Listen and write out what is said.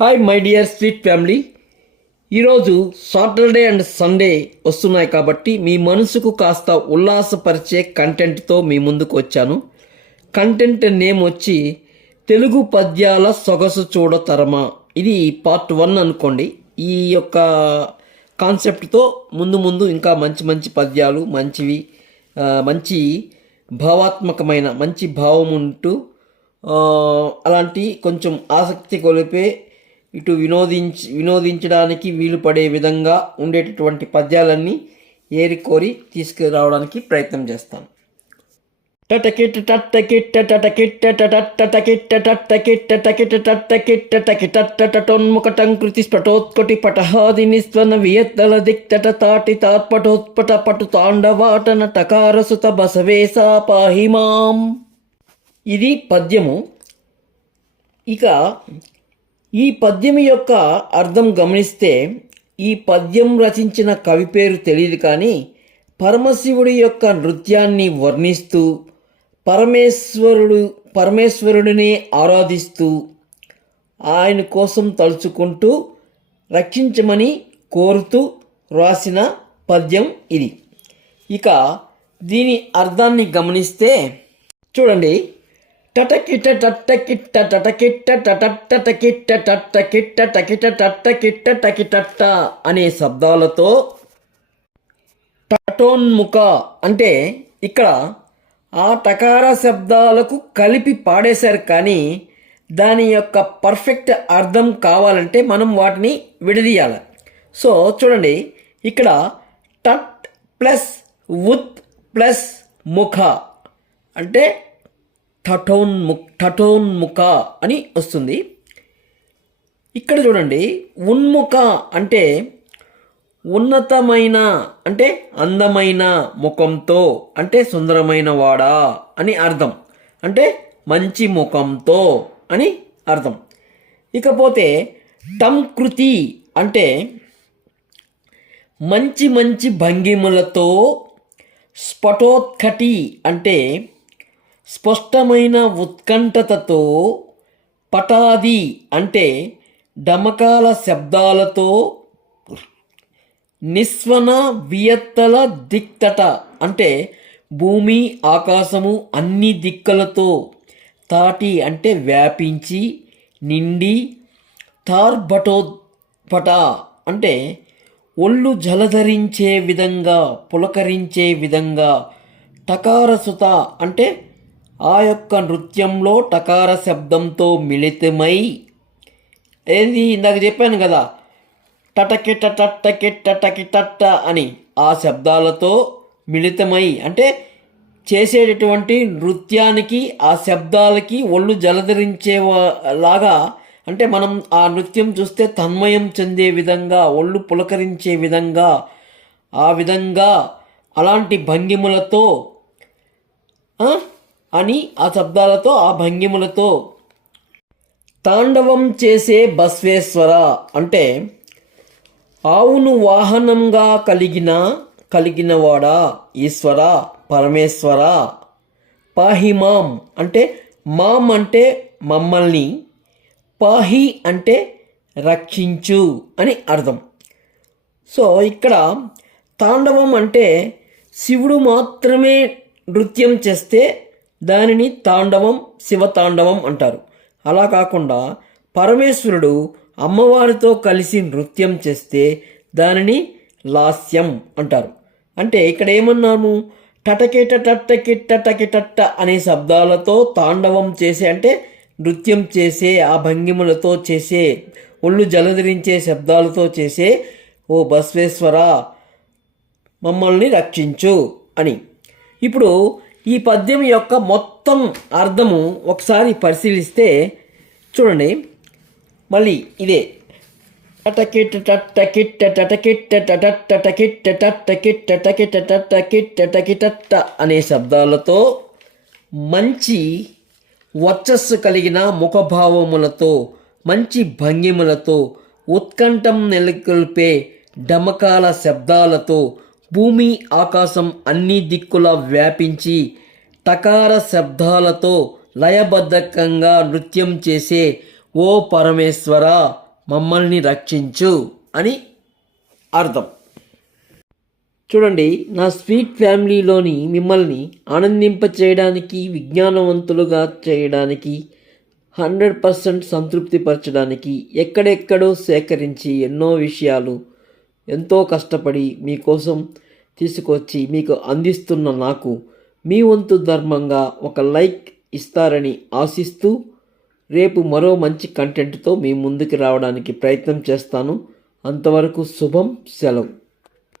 Hi my dear sweet family ఈరోజు Saturday and Sunday వస్తున్నాయి కాబట్టి మీ మనసుకు కాస్త ఉల్లాసపరిచే కంటెంట్తో మీ ముందుకు వచ్చాను. కంటెంట్ నేమ్ వచ్చి తెలుగు పద్యాల సొగసు చూడతరమా ఇది పార్ట్ వన్ అనుకోండి. ఈ యొక్క కాన్సెప్ట్తో ముందు ముందు ఇంకా మంచి మంచి పద్యాలు మంచివి మంచి భావాత్మకమైన మంచి భావం ఉంటూ అలాంటి కొంచెం ఆసక్తి కొలిపే ఇటు వినోదించి వినోదించడానికి వీలు పడే విధంగా ఉండేటటువంటి పద్యాలన్నీ ఏరి కోరి తీసుకురావడానికి ప్రయత్నం చేస్తాను. టటకిట టట్టకిట్ట టటకిట్ట టటట్టకిట్ట టట్టకిట్ట టకిట టట్టకిట్ట టకిట టటటోన్ముఖటం కృతి స్ఫటోత్కటి పటహాది నిస్వన వియత్తల దిక్తట తాటి తాత్పటోత్పట పటు తాండవాటన టకారసుత బసవేశా పాహి ఇది పద్యము. ఇక ఈ పద్యం యొక్క అర్థం గమనిస్తే ఈ పద్యం రచించిన కవి పేరు తెలియదు కానీ పరమశివుడి యొక్క నృత్యాన్ని వర్ణిస్తూ పరమేశ్వరుడు పరమేశ్వరుడిని ఆరాధిస్తూ ఆయన కోసం తలుచుకుంటూ రక్షించమని కోరుతూ రాసిన పద్యం ఇది. ఇక దీని అర్థాన్ని గమనిస్తే చూడండి. టటకిట టట్టకిట్ట టటకిట్ట టటట్టటకిట్ట టట్టకిట్ట టకిట టట్టకిట్ట టకిటట్ట అనే శబ్దాలతో టటోన్ముఖ అంటే ఇక్కడ ఆ టకార శబ్దాలకు కలిపి పాడేశారు కానీ దాని యొక్క పర్ఫెక్ట్ అర్థం కావాలంటే మనం వాటిని విడదీయాలి సో చూడండి ఇక్కడ టట్ ప్లస్ ఉత్ ప్లస్ ముఖ అంటే టటోన్ము టటోన్ముఖ అని వస్తుంది. ఇక్కడ చూడండి ఉన్ముఖ అంటే ఉన్నతమైన అంటే అందమైన ముఖంతో అంటే సుందరమైన వాడా అని అర్థం. అంటే మంచి ముఖంతో అని అర్థం. ఇకపోతే టం కృతి అంటే మంచి మంచి భంగిమలతో స్ఫటోత్కటి అంటే స్పష్టమైన ఉత్కంఠతతో పటాది అంటే డమకాల శబ్దాలతో నిస్వన వియత్తల దిక్తట అంటే భూమి ఆకాశము అన్ని దిక్కులతో తాటి అంటే వ్యాపించి నిండి తార్బటోత్పట అంటే ఒళ్ళు జలధరించే విధంగా పులకరించే విధంగా టకారసుత అంటే ఆ యొక్క నృత్యంలో టకార శబ్దంతో మిళితమై ఏంది ఇందాక చెప్పాను కదా టటకిట టట్టకిట్ట టకిటట్ట అని ఆ శబ్దాలతో మిళితమై అంటే చేసేటటువంటి నృత్యానికి ఆ శబ్దాలకి ఒళ్ళు జలధరించే లాగా అంటే మనం ఆ నృత్యం చూస్తే తన్మయం చెందే విధంగా ఒళ్ళు పులకరించే విధంగా ఆ విధంగా అలాంటి భంగిములతో అని ఆ శబ్దాలతో ఆ భంగిములతో తాండవం చేసే బస్వేశ్వర అంటే ఆవును వాహనంగా కలిగిన కలిగినవాడా ఈశ్వర పరమేశ్వర? పాహి మాం అంటే మాం అంటే మమ్మల్ని పాహి అంటే రక్షించు అని అర్థం. సో ఇక్కడ తాండవం అంటే శివుడు మాత్రమే నృత్యం చేస్తే దానిని తాండవం శివతాండవం అంటారు. అలా కాకుండా పరమేశ్వరుడు అమ్మవారితో కలిసి నృత్యం చేస్తే దానిని లాస్యం అంటారు. అంటే ఇక్కడ ఏమన్నాము? టటకిట టట్టకిట్ట అనే శబ్దాలతో తాండవం చేసే అంటే నృత్యం చేసే ఆ భంగిమలతో చేసే ఒళ్ళు జలధరించే శబ్దాలతో చేసే ఓ బస్వేశ్వర మమ్మల్ని రక్షించు అని. ఇప్పుడు ఈ పద్యం యొక్క మొత్తం అర్థము ఒకసారి పరిశీలిస్తే చూడండి. మళ్ళీ ఇదే. టటకిట్ టట్టకిట్ట టటకిట్ టటట్ట టకిట్ట టట్టకిట్ట టకిట టట్టకిట్ట టకిటట్ట అనే శబ్దాలతో మంచి వర్చస్సు కలిగిన ముఖభావములతో మంచి భంగిమలతో ఉత్కంఠం నెలకొల్పే డమకాల శబ్దాలతో భూమి ఆకాశం అన్ని దిక్కులా వ్యాపించి టకార శబ్దాలతో లయబద్ధకంగా నృత్యం చేసే ఓ పరమేశ్వర మమ్మల్ని రక్షించు అని అర్థం. చూడండి నా స్వీట్ ఫ్యామిలీలోని మిమ్మల్ని ఆనందింప చేయడానికి విజ్ఞానవంతులుగా చేయడానికి హండ్రెడ్ పర్సెంట్ సంతృప్తిపరచడానికి ఎక్కడెక్కడో సేకరించి ఎన్నో విషయాలు ఎంతో కష్టపడి మీకోసం తీసుకొచ్చి మీకు అందిస్తున్న నాకు మీ వంతు ధర్మంగా ఒక లైక్ ఇస్తారని ఆశిస్తూ రేపు మరో మంచి కంటెంట్తో మీ ముందుకు రావడానికి ప్రయత్నం చేస్తాను. అంతవరకు శుభం సెలవు.